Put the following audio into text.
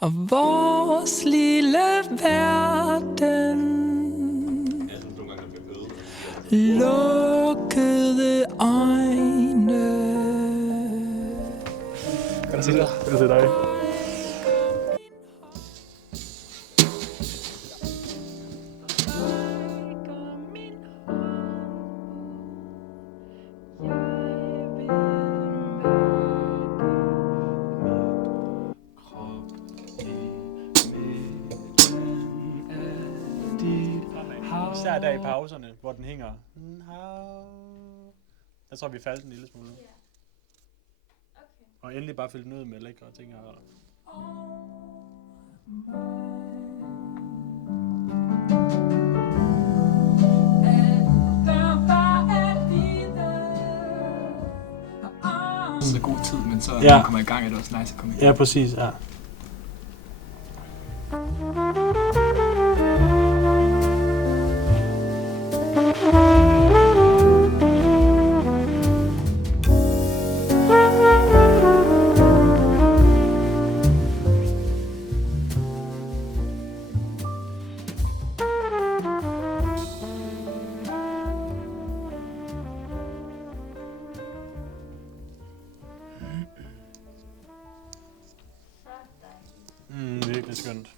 Og vores lille verden, lukkede øjne. Kan du se dig? Kan du se dig? Især der i pauserne, hvor den hænger. Jeg tror, vi faldt en lille smule. Okay. Og endelig bare fyldt den ud med lækre ting. Det er god tid, men så når man kommer i gang, er det også nice at komme i gang. Ja, præcis, ja. Virkelig skønt.